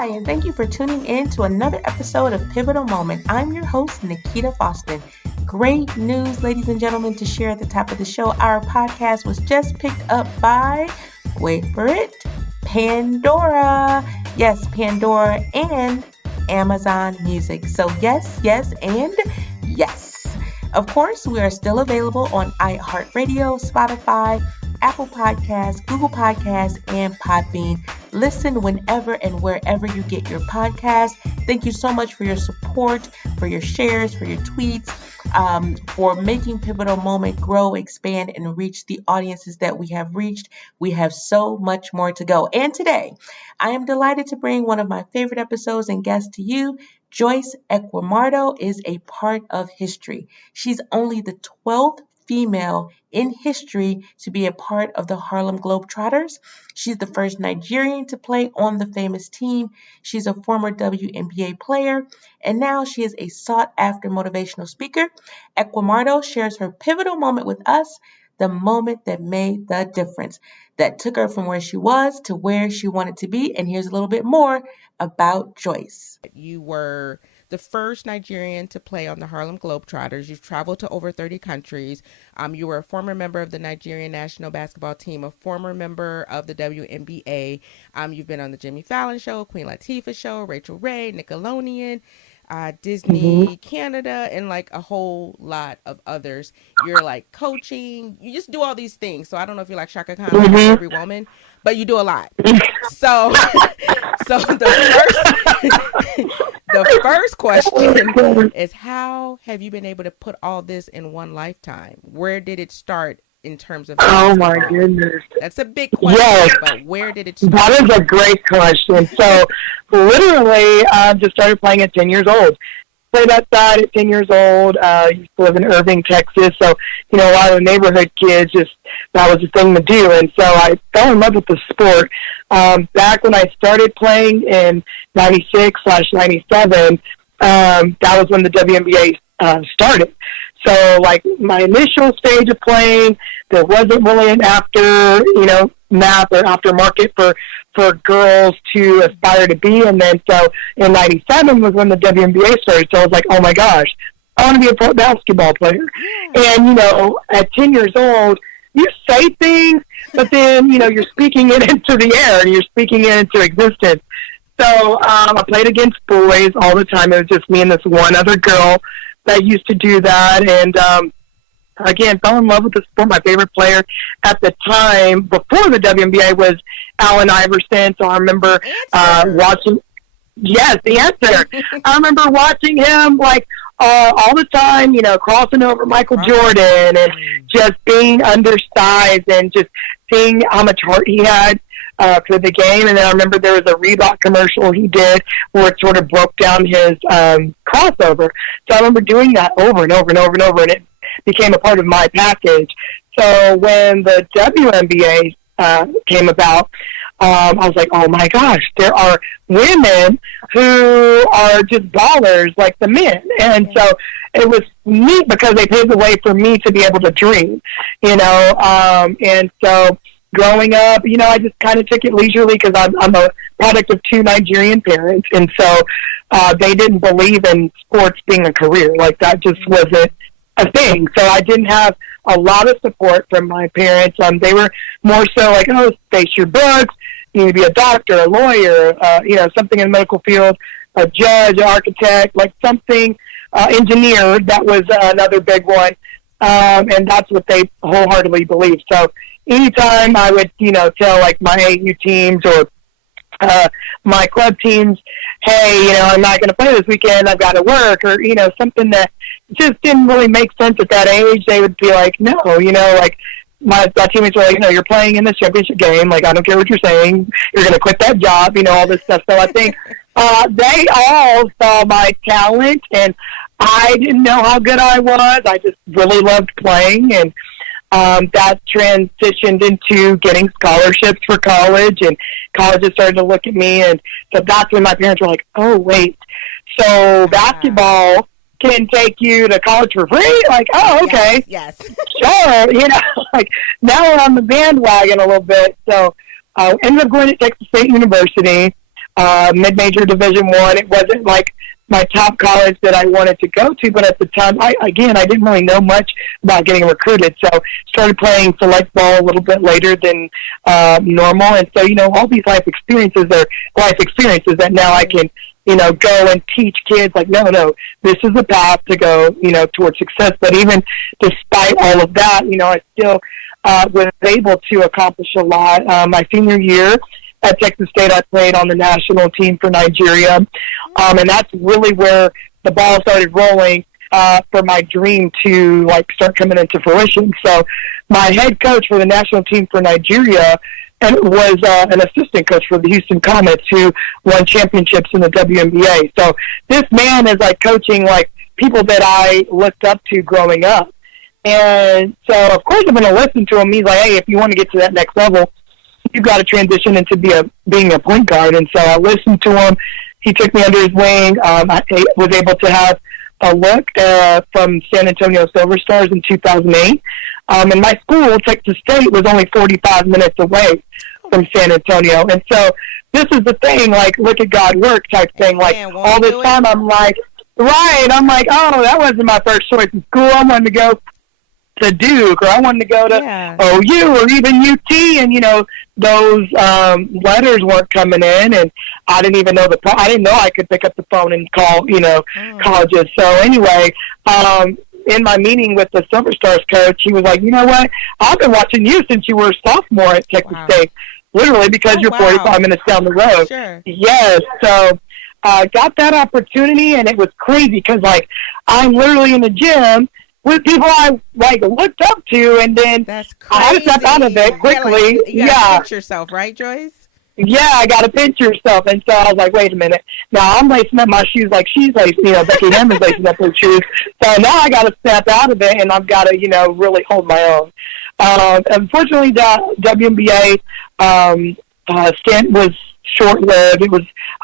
Hi, and thank you for tuning in to another episode of Pivotal Moment. I'm your host, Nikita Boston. Great news, ladies and gentlemen, to share at the top of the show. Our podcast was just picked up by, wait for it, Pandora. Yes, Pandora and Amazon Music. So yes, and yes. Of course, we are still available on iHeartRadio, Spotify, Apple Podcasts, Google Podcasts, and Podbean. Listen whenever and wherever you get your podcast. Thank you so much for your support, for your shares, for your tweets, for making Pivotal Moment grow, expand, and reach the audiences that we have reached. We have so much more to go. And today, I am delighted to bring one of my favorite episodes and guests to you. Joyce Ekworomadu is a part of history. She's only the 12th female in history to be a part of the Harlem Globetrotters. She's the first Nigerian to play on the famous team. She's a former WNBA player, and now she is a sought-after motivational speaker. Ekworomadu shares her pivotal moment with us, the moment that made the difference, that took her from where she was to where she wanted to be. And here's a little bit more about Joyce. You were the first Nigerian to play on the Harlem Globetrotters. You've traveled to over 30 countries. You were a former member of the Nigerian national basketball team, a former member of the WNBA. You've been on the Jimmy Fallon Show, Queen Latifah Show, Rachel Ray, Nickelodeon, Disney Canada, and like a whole lot of others. You're like coaching. You just do all these things. So I don't know if you're like Shaka Khan, like every woman, but you do a lot. So the first question is, how have you been able to put all this in one lifetime? Where did it start in terms of basketball? Oh my goodness. That's a big question, yes. But where did it start? That is a great question. So literally just started playing at 10 years old. Played outside at 10 years old. Used to live in Irving, Texas. So, a lot of the neighborhood kids, that was the thing to do. And so I fell in love with the sport. Back when I started playing in 96/97, that was when the WNBA started. So, like, my initial stage of playing, there wasn't really an math or aftermarket for girls to aspire to be. And then, so in 97 was when the WNBA started. So I was like, oh my gosh, I want to be a pro basketball player. And, at 10 years old, you say things, but then, you're speaking it into the air and you're speaking it into existence. So I played against boys all the time. It was just me and this one other girl that used to do that. And, again, fell in love with the sport. My favorite player at the time before the WNBA was Allen Iverson. So I remember watching. Yes, the answer. I remember watching him all the time, crossing over Michael Jordan and just being undersized and just seeing how much heart he had for the game. And then I remember there was a Reebok commercial he did where it sort of broke down his crossover. So I remember doing that over and over and over and over, and it became a part of my package. So when the WNBA came about, I was like, oh my gosh, there are women who are just ballers like the men. And so it was neat because they paved the way for me to be able to dream, and so growing up, I just kind of took it leisurely because I'm a product of two Nigerian parents. And so they didn't believe in sports being a career. Like, that just wasn't a thing. So I didn't have a lot of support from my parents. They were more so like, oh, face your books. You need to be a doctor, a lawyer, something in the medical field, a judge, an architect, like something, engineer. That was another big one. And that's what they wholeheartedly believed. So anytime I would, tell like my AU teams or my club teams, hey, I'm not going to play this weekend, I've got to work, or, something that just didn't really make sense at that age, they would be like, no, my teammates were like, you're playing in this championship game, like, I don't care what you're saying, you're going to quit that job, all this stuff. So I think they all saw my talent, and I didn't know how good I was. I just really loved playing, and that transitioned into getting scholarships for college, and colleges started to look at me, and so that's when my parents were like, oh, wait, so basketball can take you to college for free? Like, oh, okay. Yes. Sure. Now we're on the bandwagon a little bit. So I ended up going to Texas State University. mid-major Division I. It wasn't like my top college that I wanted to go to, but at the time, I didn't really know much about getting recruited. So started playing select ball a little bit later than normal. And so, all these life experiences are life experiences that now I can, go and teach kids like, no, this is the path to go, towards success. But even despite all of that, I still was able to accomplish a lot. My senior year at Texas State, I played on the national team for Nigeria. And that's really where the ball started rolling for my dream to start coming into fruition. So my head coach for the national team for Nigeria was an assistant coach for the Houston Comets, who won championships in the WNBA. So this man is coaching people that I looked up to growing up. And so, of course, I'm going to listen to him. He's like, hey, if you want to get to that next level, you've got to transition into being a point guard. And so I listened to him. He took me under his wing. I was able to have a look from San Antonio Silver Stars in 2008. And my school, Texas State, was only 45 minutes away from San Antonio. And so this is the thing, look at God work type thing. All this time I'm like, oh, that wasn't my first choice in school. I wanted to go to Duke, or I wanted to go to OU, or even UT, and those letters weren't coming in, and I didn't even know I didn't know I could pick up the phone and call colleges. So anyway, in my meeting with the Silver Stars coach, he was like, you know what, I've been watching you since you were a sophomore at Texas State, literally, because you're 45 minutes down the road. Sure. Yes, so got that opportunity, and it was crazy because I'm literally in the gym with people I looked up to, and then I had to step out of it quickly. You gotta pinch yourself, right, Joyce? Yeah, I got to pinch yourself. And so I was like, wait a minute. Now I'm lacing up my shoes like she's lacing, Becky Hammond's lacing up her shoes. So now I got to step out of it, and I've got to, really hold my own. Unfortunately, the WNBA stint was short-lived.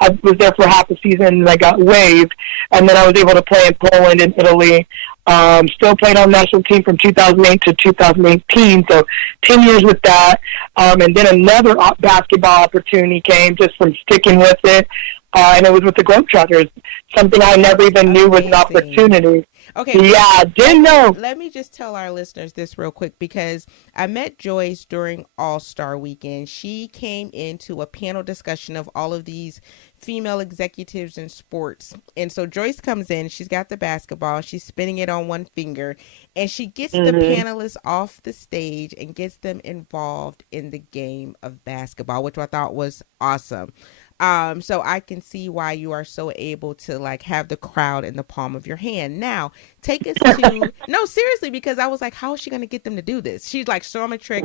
I was there for half a season, and I got waived. And then I was able to play in Poland and Italy. Still played on the national team from 2008 to 2018, so 10 years with that. And then another basketball opportunity came just from sticking with it, and it was with the Globetrotters, something I never even knew was an opportunity. Okay. Yeah, didn't know. Let me just tell our listeners this real quick, because I met Joyce during All-Star Weekend. She came into a panel discussion of all of these female executives in sports. And so Joyce comes in, she's got the basketball, she's spinning it on one finger, and she gets the panelists off the stage and gets them involved in the game of basketball, which I thought was awesome. So I can see why you are so able to have the crowd in the palm of your hand. Now, take us to, no, seriously, because I was like, how is she going to get them to do this? She's show them a trick,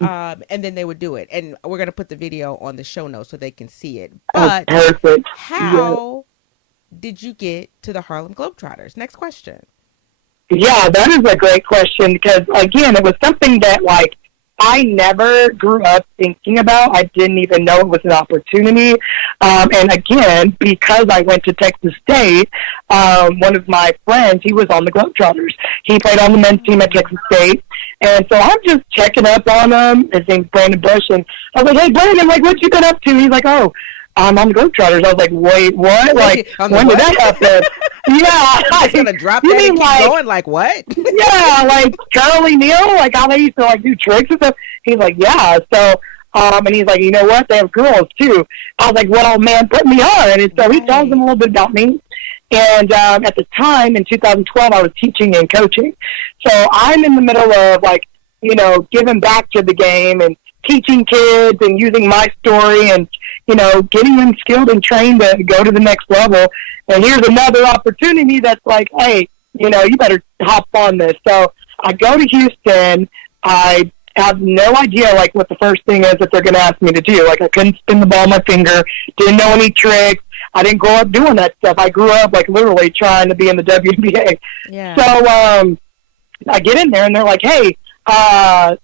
and then they would do it. And we're going to put the video on the show notes so they can see it. But how did you get to the Harlem Globetrotters? Next question. Yeah, that is a great question, because, again, it was something that, I never grew up thinking about. I didn't even know it was an opportunity. And again, because I went to Texas State, one of my friends, he was on the Globetrotters. He played on the men's team at Texas State. And so I'm just checking up on him. His name's Brandon Bush. And I was like, hey, Brandon, what you been up to? He's like, oh, I'm on the Globetrotters. I was like, wait, what? When did that happen? Yeah. I was going to drop that and keep going? What? Yeah, Charlie Neal, how they used to, do tricks and stuff. He's like, yeah. So, and he's like, you know what? They have girls, too. I was like, well, man, put me on. And so he tells them a little bit about me. And at the time, in 2012, I was teaching and coaching. So I'm in the middle of, giving back to the game and teaching kids and using my story and, getting them skilled and trained to go to the next level. And here's another opportunity that's hey, you better hop on this. So I go to Houston. I have no idea, what the first thing is that they're going to ask me to do. I couldn't spin the ball on my finger, didn't know any tricks. I didn't grow up doing that stuff. I grew up, literally trying to be in the WNBA. Yeah. So I get in there, and they're like, hey,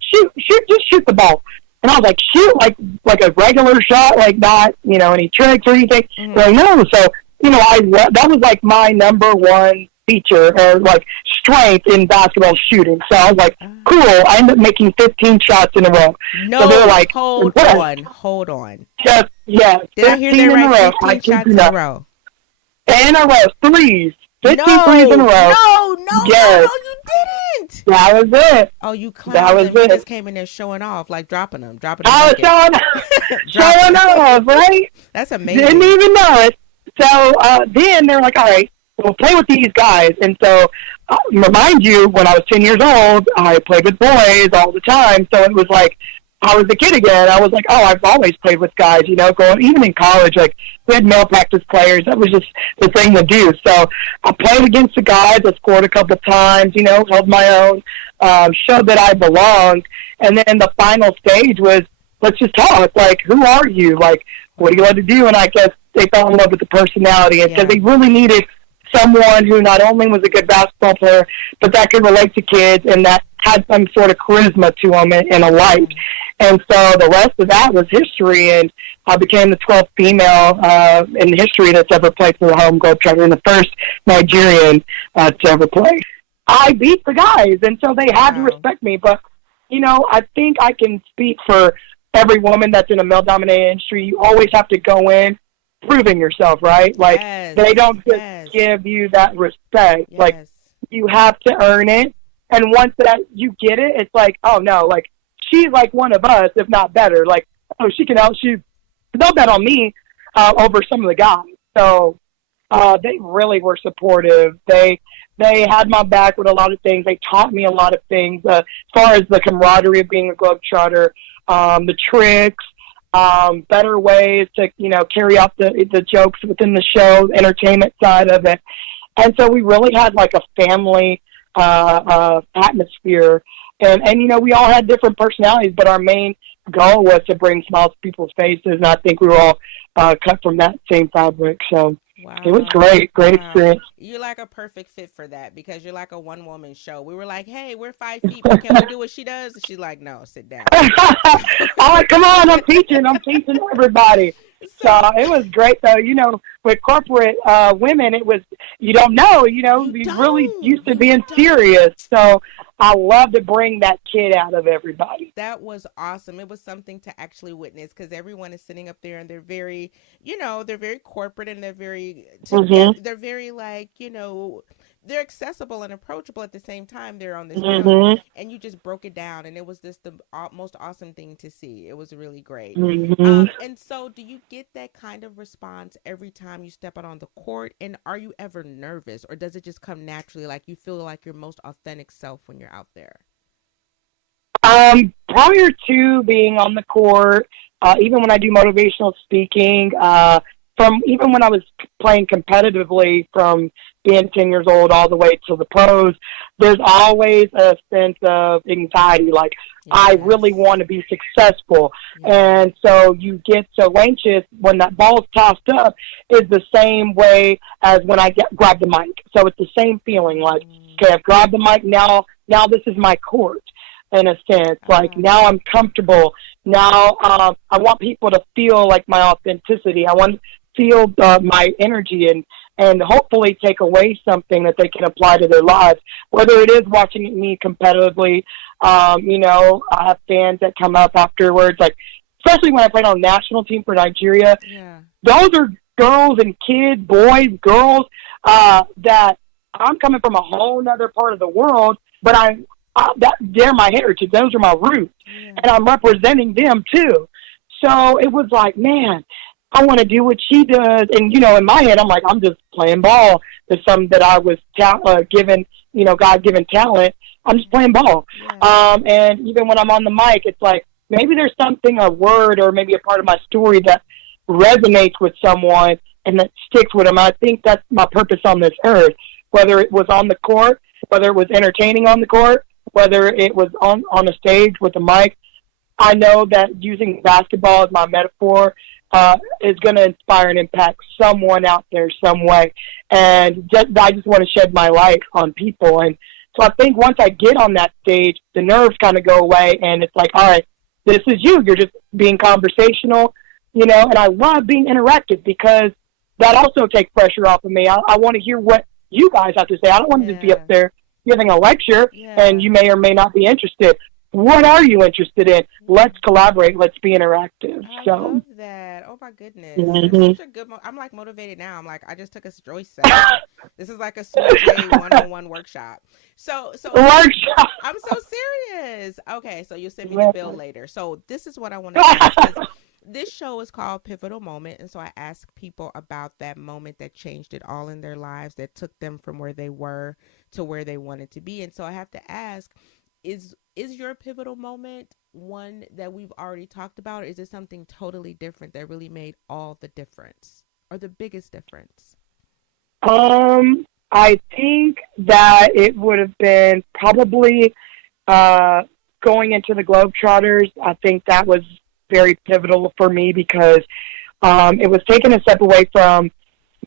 shoot the ball. And I was like, shoot, like a regular shot, not, any tricks or anything. Mm-hmm. They're like, no. So, that was my number one feature or like strength in basketball shooting. So I was like, cool. I ended up making 15 shots in a row. No, so they're like, hold on. Just, yeah, Did I hear that right? 15 shots in a row. In a row, threes. 15 threes in a row. No, you didn't. That was it. Oh, you clowned them. You just came in there showing off, like dropping them. I was showing off, right? That's amazing. Didn't even know it. So then they're like, all right, we'll play with these guys. And so, remind you, when I was 10 years old, I played with boys all the time. So it was like, I was a kid again. I was like, oh, I've always played with guys, you know, even in college, like we had male practice players. That was just the thing to do. So I played against the guys. I scored a couple times, you know, held my own, showed that I belonged. And then the final stage was, let's just talk. Like, who are you? Like, what do you like to do? And I guess they fell in love with the personality. And so they really needed someone who not only was a good basketball player, but that could relate to kids and that had some sort of charisma to them in a light. And so the rest of that was history, and I became the 12th female in history that's ever played for the Harlem Globetrotter and the first Nigerian to ever play. I beat the guys, and so they had to respect me. But, you know, I think I can speak for every woman that's in a male-dominated industry. You always have to go in proving yourself, right? Like, they don't just give you that respect. Like, you have to earn it. And once that you get it, it's like, oh, no, like, she's like one of us, if not better. Like, oh, she can outshoot. They'll bet on me over some of the guys. So they really were supportive. They had my back with a lot of things. They taught me a lot of things as far as the camaraderie of being a Globetrotter, the tricks, better ways to, you know, carry out the jokes within the show, the entertainment side of it. And so we really had like a family atmosphere. And, you know, we all had different personalities, but our main goal was to bring smiles to people's faces. And I think we were all cut from that same fabric. So it was great experience. You're like a perfect fit for that because you're like a one-woman show. We were like, hey, we're 5 feet, but can we do what she does? And she's like, no, sit down. I'm like, come on, I'm teaching everybody. So it was great, though. You know, with corporate women, it was, you don't know, you know, you really used to being serious. So I love to bring that kid out of everybody. That was awesome. It was something to actually witness because everyone is sitting up there and they're very, you know, they're very corporate and they're very, they're very like, you know, they're accessible and approachable at the same time. They're on this show, and you just broke it down, and it was just the most awesome thing to see. It was really great. And so do you get that kind of response every time you step out on the court, and are you ever nervous, or does it just come naturally, like you feel like your most authentic self when you're out there? Prior to being on the court, even when I do motivational speaking, from even when I was playing competitively from being 10 years old all the way to the pros, there's always a sense of anxiety, like I really want to be successful. And so you get so anxious when that ball's tossed up is the same way as when I grab the mic. So it's the same feeling like, okay, I've grabbed the mic, now this is my court in a sense. Like now I'm comfortable. Now I want people to feel like my authenticity. I want to feel my energy and hopefully take away something that they can apply to their lives, whether it is watching me competitively. You know, I have fans that come up afterwards, like, especially when I played on the national team for Nigeria. Those are girls and kids, boys, girls, that I'm coming from a whole other part of the world, but they're my heritage. Those are my roots, and I'm representing them too. So it was like, man, I want to do what she does. And, you know, in my head, I'm like, I'm just playing ball. There's something that I was given, you know, God-given talent. I'm just playing ball. And even when I'm on the mic, it's like, maybe there's something, a word or maybe a part of my story that resonates with someone and that sticks with them. I think that's my purpose on this earth, whether it was on the court, whether it was entertaining on the court, whether it was on a stage with a mic. I know that using basketball as my metaphor is going to inspire and impact someone out there some way. And I just want to shed my light on people. And so I think once I get on that stage, the nerves kind of go away, and it's like, all right, this is you. You're just being conversational, you know, and I love being interactive because that also takes pressure off of me. I want to hear what you guys have to say. I don't want to just be up there giving a lecture and you may or may not be interested. What are you interested in? Let's collaborate. Let's be interactive. I So love that. Oh my goodness. It's such a good I'm like motivated now. I'm like, I just took a Joyce session. This is like a Sweet J 101 workshop. So workshop. I'm so serious. Okay, so you'll send me the bill later. So this is what I want to ask. 'Cause this show is called Pivotal Moment, and so I ask people about that moment that changed it all in their lives, that took them from where they were to where they wanted to be. And so I have to ask, is your pivotal moment one that we've already talked about, or is it something totally different that really made all the difference or the biggest difference? I think that it would have been probably going into the Globetrotters. I think that was very pivotal for me because it was taking a step away from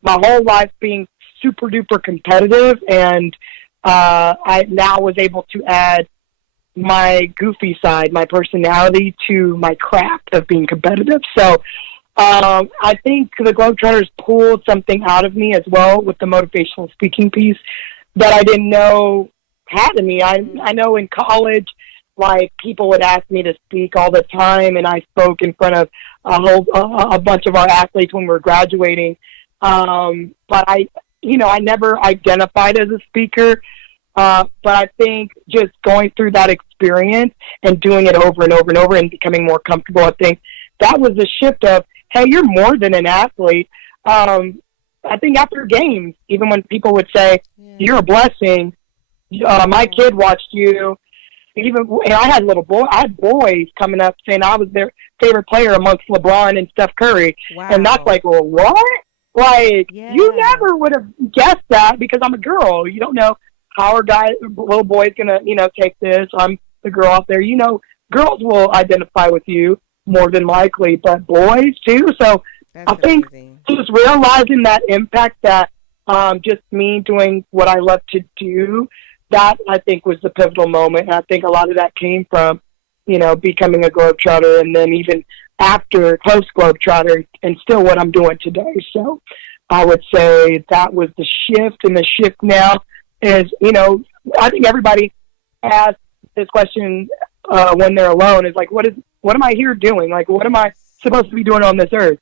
my whole life being super duper competitive, and I now was able to add my goofy side, my personality, to my craft of being competitive. So I think the Globetrotters pulled something out of me as well with the motivational speaking piece that I didn't know had in me. I know in college, like, people would ask me to speak all the time, and I spoke in front of a bunch of our athletes when we were graduating. But I never identified as a speaker. But I think just going through that experience and doing it over and over and over and becoming more comfortable, I think that was the shift of, hey, you're more than an athlete. I think after games, even when people would say, you're a blessing, my kid watched you. Even I had boys coming up saying I was their favorite player amongst LeBron and Steph Curry. Wow. And that's like, well, what? Like, you never would have guessed that because I'm a girl. You don't know how our little boy's going to, take this. I'm the girl out there. Girls will identify with you more than likely, but boys too. So I think just realizing that impact that just me doing what I love to do, that I think was the pivotal moment. And I think a lot of that came from, becoming a Globetrotter and then even after post-Globetrotter and still what I'm doing today. So I would say that was the shift, and the shift now is, I think everybody asks this question when they're alone is like, what am I here doing? Like, what am I supposed to be doing on this earth?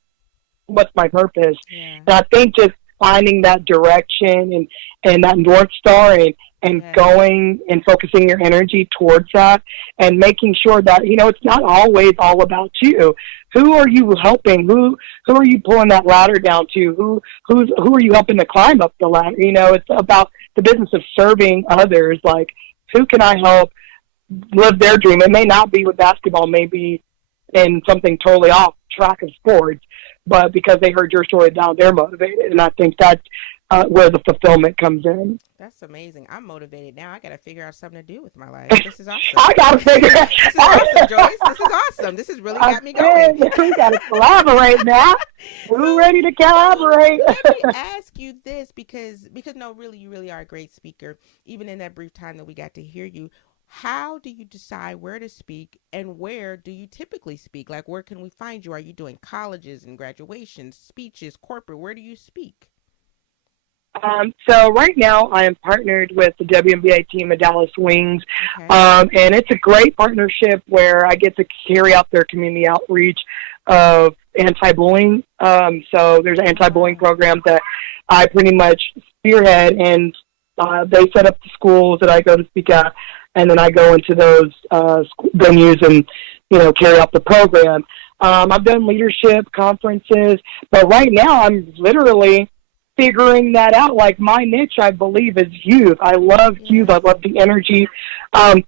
What's my purpose? And I think just finding that direction and that North Star and going and focusing your energy towards that and making sure that, it's not always all about you. Who are you helping? Who are you pulling that ladder down to? Who are you helping to climb up the ladder? It's about the business of serving others. Like, who can I help live their dream? It may not be with basketball, maybe in something totally off track of sports, but because they heard your story, now they're motivated. And I think that's where the fulfillment comes in. That's amazing. I'm motivated now. I got to figure out something to do with my life. This is awesome. I got to figure it This is awesome, Joyce. This is awesome. This has really got me going. We got to collaborate now. We're ready to collaborate. Let me ask you this because no, really, you really are a great speaker. Even in that brief time that we got to hear you, how do you decide where to speak, and where do you typically speak? Like, where can we find you? Are you doing colleges and graduations, speeches, corporate? Where do you speak? So right now I am partnered with the WNBA team of Dallas Wings, and it's a great partnership where I get to carry out their community outreach of anti-bullying. So there's an anti-bullying program that I pretty much spearhead, and they set up the schools that I go to speak at, and then I go into those venues and, carry out the program. I've done leadership conferences, but right now I'm literally figuring that out. Like, my niche, I believe, is youth. I love youth. I love the energy.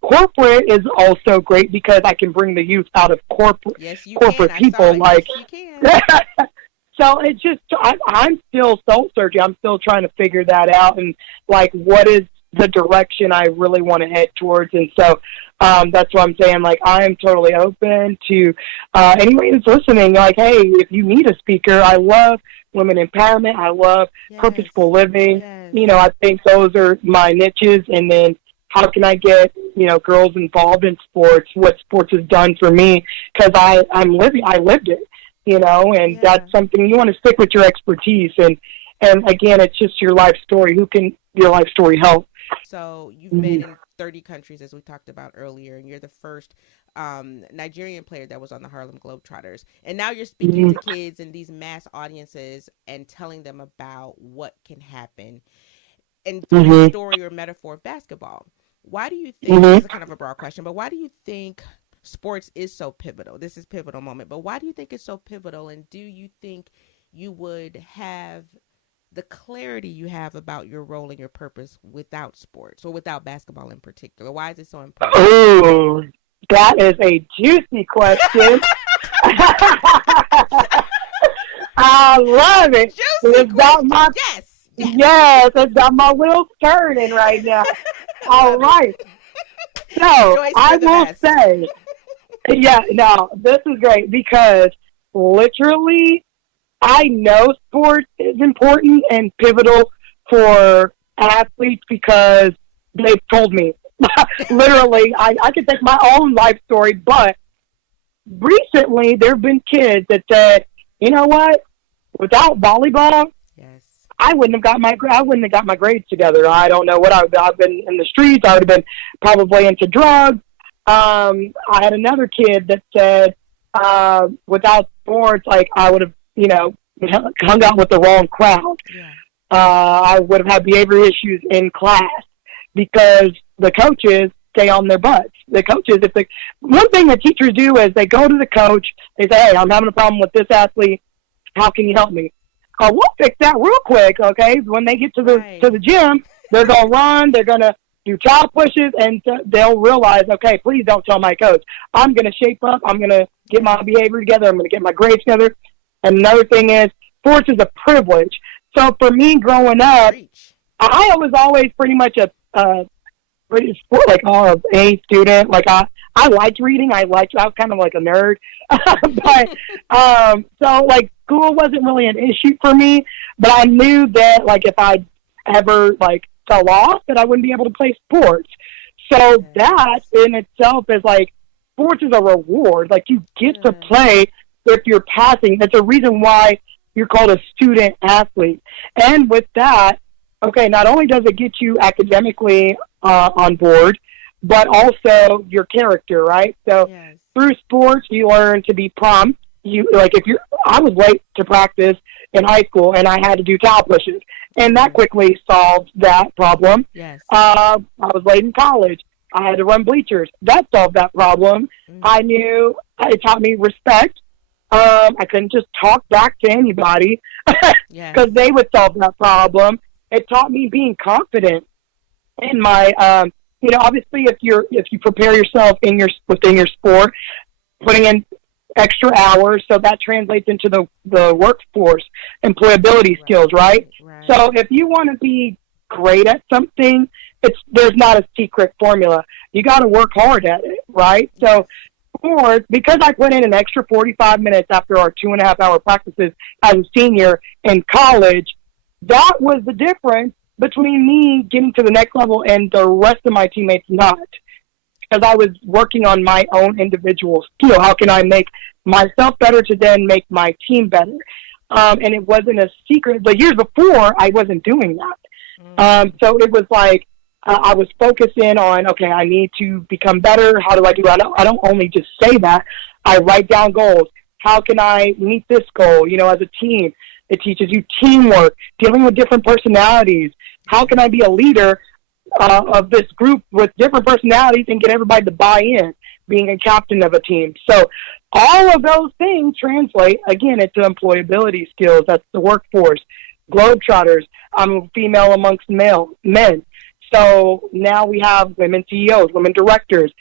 Corporate is also great because I can bring the youth out of corporate people. Like, yes, you can. So it's just, I'm still soul searching. I'm still trying to figure that out and, like, what is the direction I really want to head towards. And so that's what I'm saying. Like, I am totally open to anybody that's listening. Like, hey, if you need a speaker, I love women empowerment. I love purposeful living. Yes. I think those are my niches. And then how can I get, girls involved in sports, what sports has done for me? Because I lived it, and that's something you want to stick with your expertise. And And again, it's just your life story. Who can your life story help? So you've been in 30 countries, as we talked about earlier, and you're the first Nigerian player that was on the Harlem Globetrotters. And now you're speaking to kids in these mass audiences and telling them about what can happen and through the story or metaphor of basketball. Why do you think, this is kind of a broad question, but why do you think sports is so pivotal? This is pivotal moment, but why do you think it's so pivotal? And do you think you would have the clarity you have about your role and your purpose without sports or without basketball in particular? Why is it so important? Oh, that is a juicy question. I love it. Juicy question. Yes, it's got my wheels turning right now. All right. So Joyce, I will say, this is great because literally I know sports is important and pivotal for athletes because they've told me. Literally, I could take my own life story, but recently there have been kids that said, you know what, without volleyball, I wouldn't have got my grades together. I don't know what I've been in the streets. I would have been probably into drugs. I had another kid that said, without sports, like I would have, hung out with the wrong crowd. I would have had behavior issues in class because the coaches stay on their butts. The coaches, one thing that teachers do is they go to the coach. They say, hey, I'm having a problem with this athlete. How can you help me? We'll fix that real quick, okay? When they get to the gym, they're going to run, they're going to do child pushes, and they'll realize, okay, please don't tell my coach. I'm going to shape up. I'm going to get my behavior together. I'm going to get my grades together. And another thing is, sports is a privilege. So for me growing up, I was always pretty much a sport, like A student. Like I liked reading. I was kind of like a nerd. But so like school wasn't really an issue for me. But I knew that like if I ever like fell off, that I wouldn't be able to play sports. So that in itself is like sports is a reward. Like you get to play if you're passing. That's a reason why you're called a student athlete. And with that, okay, not only does it get you academically on board, but also your character, right? So through sports, you learn to be prompt. I was late to practice in high school, and I had to do towel pushes, and that quickly solved that problem. I was late in college. I had to run bleachers. That solved that problem. I knew it taught me respect. I couldn't just talk back to anybody because they would solve that problem. It taught me being confident in my, obviously if you prepare yourself within your sport, putting in extra hours, so that translates into the workforce, employability skills, right? So if you want to be great at something, there's not a secret formula. You got to work hard at it, right? So sports, because I put in an extra 45 minutes after our 2.5-hour practices as a senior in college, that was the difference between me getting to the next level and the rest of my teammates not. Because I was working on my own individual skill. How can I make myself better to then make my team better? And it wasn't a secret. The years before, I wasn't doing that. So it was like I was focusing on, okay, I need to become better. How do I do it? I don't only just say that. I write down goals. How can I meet this goal, as a team? It teaches you teamwork, dealing with different personalities. How can I be a leader of this group with different personalities and get everybody to buy in, being a captain of a team? So all of those things translate, again, into employability skills. That's the workforce. Globetrotters, I'm a female amongst men. So now we have women CEOs, women directors,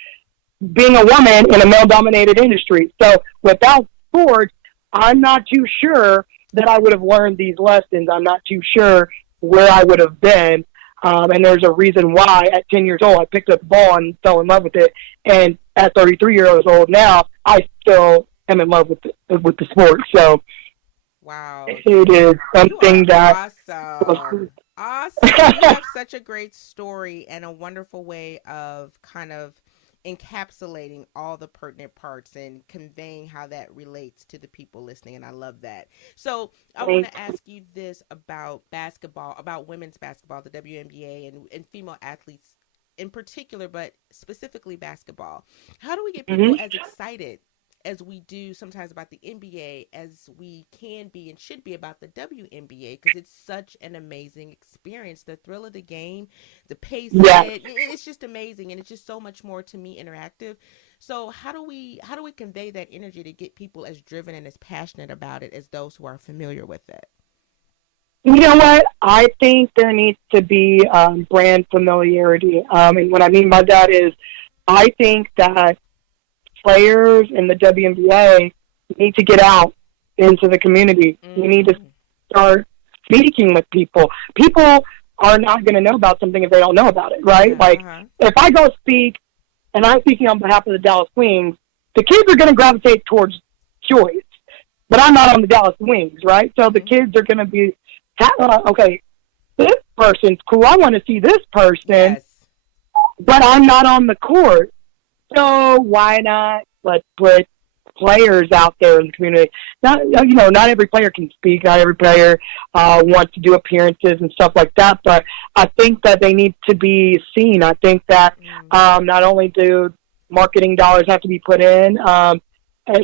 being a woman in a male-dominated industry. So without sports, I'm not too sure that I would have learned these lessons. I'm not too sure where I would have been. And there's a reason why at 10 years old, I picked up the ball and fell in love with it. And at 33 years old now, I still am in love with the sport. So wow, it is something that... Awesome. You have such a great story and a wonderful way of kind of encapsulating all the pertinent parts and conveying how that relates to the people listening. And I love that. So I want to ask you this about basketball, about women's basketball, the WNBA, and female athletes in particular, but specifically basketball. How do we get people as excited as we do sometimes about the NBA as we can be and should be about the WNBA, because it's such an amazing experience. The thrill of the game, the pace of it's just amazing, and it's just so much more, to me, interactive. So how do we convey that energy to get people as driven and as passionate about it as those who are familiar with it? You know what? I think there needs to be brand familiarity. And what I mean by that is I think that players in the WNBA need to get out into the community. You need to start speaking with people. People are not going to know about something if they don't know about it, right? Like, if I go speak and I'm speaking on behalf of the Dallas Wings, the kids are going to gravitate towards Joyce, but I'm not on the Dallas Wings, right? So the kids are going to be, okay, this person's cool. I want to see this person, but I'm not on the court. So why not let's put players out there in the community? Not every player can speak. Not every player wants to do appearances and stuff like that. But I think that they need to be seen. I think that not only do marketing dollars have to be put in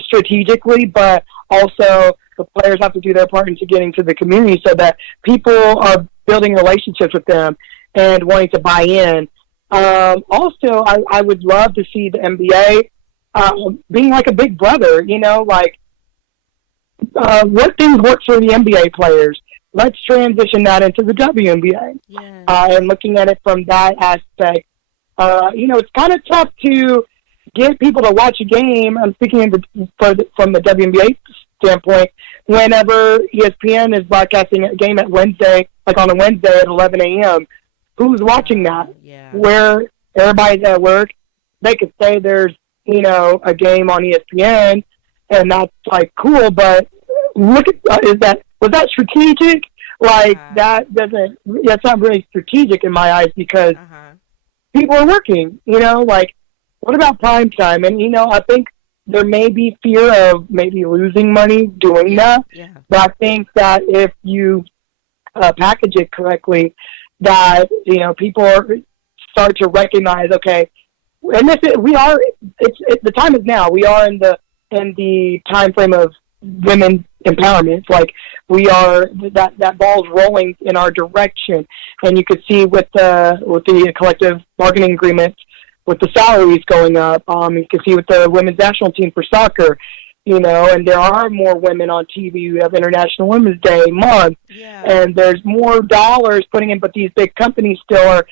strategically, but also the players have to do their part into getting to the community so that people are building relationships with them and wanting to buy in. Also, I would love to see the NBA being like a big brother, like what things work for the NBA players. Let's transition that into the WNBA. And looking at it from that aspect, it's kind of tough to get people to watch a game. I'm speaking from the WNBA standpoint. Whenever ESPN is broadcasting a game at Wednesday, like on a Wednesday at 11 a.m., who's watching that? Where everybody's at work, they could say there's, a game on ESPN, and that's like cool. But look at was that strategic? Like that's not really strategic in my eyes because people are working. Like what about prime time? And I think there may be fear of maybe losing money doing that. But I think that if you package it correctly, that people start to recognize, okay, and the time is now. We are in the time frame of women empowerment. Like we are that ball's rolling in our direction, and you could see with the collective bargaining agreements, with the salaries going up. You can see with the women's national team for soccer. And there are more women on TV. We have International Women's Day month, and there's more dollars putting in, but these big companies still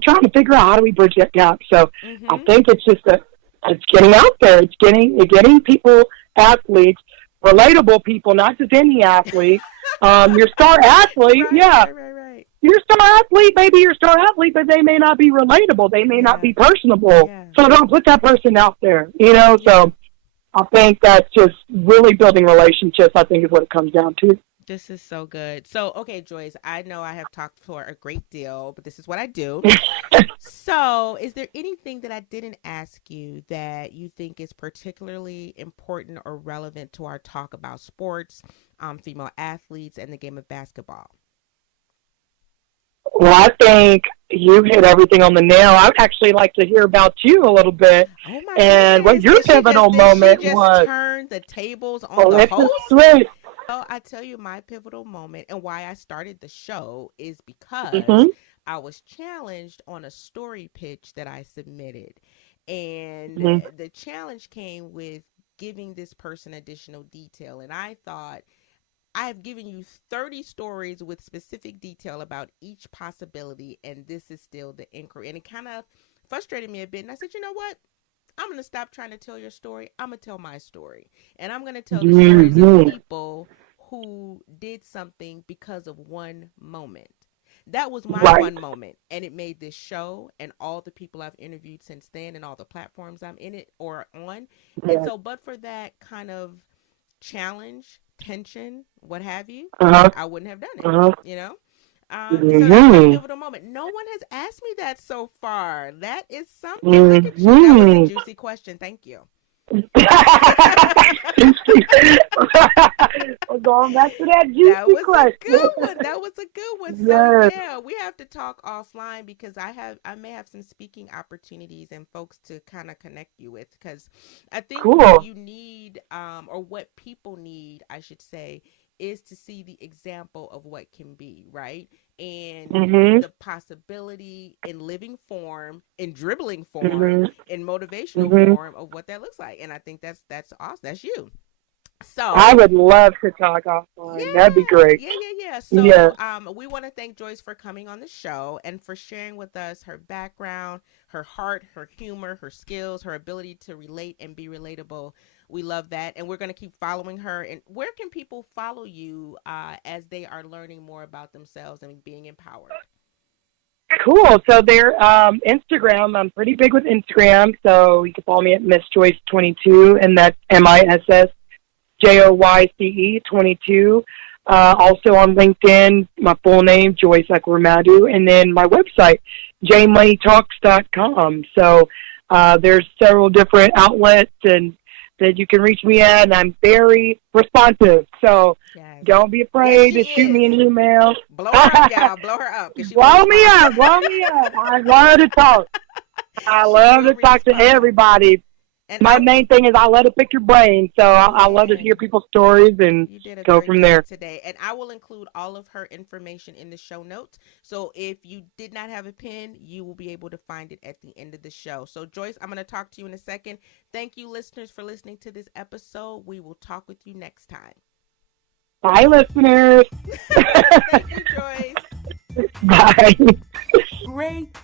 trying to figure out how do we bridge that gap. So I think it's just it's getting out there. It's getting people, athletes, relatable people, not just any athlete. Your star athlete, your star athlete may be your star athlete, but they may not be relatable. They may not be personable. So don't put that person out there, So I think that's just really building relationships, I think, is what it comes down to. This is so good. So, okay, Joyce, I know I have talked for a great deal, but this is what I do. So, is there anything that I didn't ask you that you think is particularly important or relevant to our talk about sports, female athletes, and the game of basketball? Well, I think you hit everything on the nail. I'd actually like to hear about you a little bit. Oh my and goodness. What your pivotal moment she just was. Turned the tables on the host. Well, I tell you, my pivotal moment and why I started the show is because I was challenged on a story pitch that I submitted. And the challenge came with giving this person additional detail. And I thought, I have given you 30 stories with specific detail about each possibility, and this is still the inquiry. And it kind of frustrated me a bit. And I said, you know what? I'm going to stop trying to tell your story. I'm going to tell my story. And I'm going to tell the stories of people who did something because of one moment. That was my one moment. And it made this show and all the people I've interviewed since then and all the platforms I'm in it or on. And so, but for that kind of challenge, tension, what have you, I wouldn't have done it, So that's my Mm-hmm. pivotal moment. No one has asked me that so far. That is something. Look at you. That was a Mm-hmm. juicy question. Thank you. We're going back to that That juicy was a question. good one. That was a good one. So Yes. yeah, we have to talk offline because I may have some speaking opportunities and folks to kind of connect you with, because I think what Cool. you need, or what people need, I should say, is to see the example of what can be, right? And Mhm. the possibility in living form, in dribbling form, Mhm. in motivational Mhm. form of what that looks like. And I think that's awesome. That's you. I So would love to talk offline. That'd be yeah, great. yeah. Yes. So, we want to thank Joyce for coming on the show and for sharing with us her background, her heart, her humor, her skills, her ability to relate and be relatable. We love that, and we're going to keep following her. And where can people follow you as they are learning more about themselves and being empowered? Cool. So there, Instagram. I'm pretty big with Instagram, so you can follow me at Miss Joyce 22, and that's MissJoyce 22. Also on LinkedIn, my full name, Joyce Ekworomadu, and then my website, jmoneytalks.com. So there's several different outlets and that you can reach me at, and I'm very responsive. So Yes, don't be yes, afraid she to shoot me is. an email. Blow her up, y'all. Blow her up because she will Blow me respond. up, blow me up. I love to talk. I She love will to talk to respond. everybody. And My I main thing is I love to pick your brain, so I love to hear Amen. people's stories and You did a go great from job there. today. And I will include all of her information in the show notes. So if you did not have a pen, you will be able to find it at the end of the show. So, Joyce, I'm going to talk to you in a second. Thank you, listeners, for listening to this episode. We will talk with you next time. Bye, listeners. Thank you, Joyce. Bye.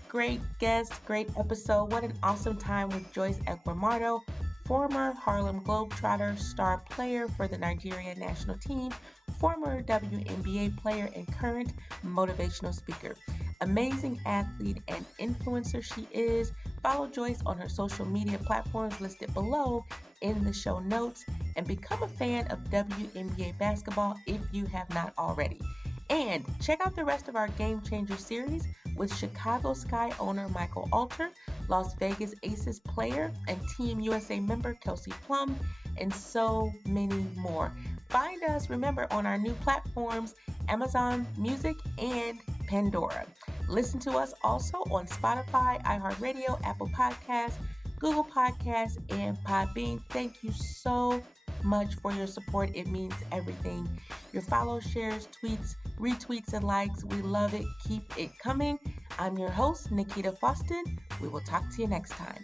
Great guest, great episode. What an awesome time with Joyce Ekworomadu, former Harlem Globetrotter, star player for the Nigerian national team, former WNBA player, and current motivational speaker. Amazing athlete and influencer she is. Follow Joyce on her social media platforms listed below in the show notes and become a fan of WNBA basketball if you have not already. And check out the rest of our Game Changer series with Chicago Sky owner Michael Alter, Las Vegas Aces player and Team USA member Kelsey Plum, and so many more. Find us, remember, on our new platforms, Amazon Music and Pandora. Listen to us also on Spotify, iHeartRadio, Apple Podcasts, Google Podcasts, and Podbean. Thank you so much for your support. It means everything. Your follows, shares, tweets, retweets, and likes. We love it. Keep it coming. I'm your host, Nikita Foston. We will talk to you next time.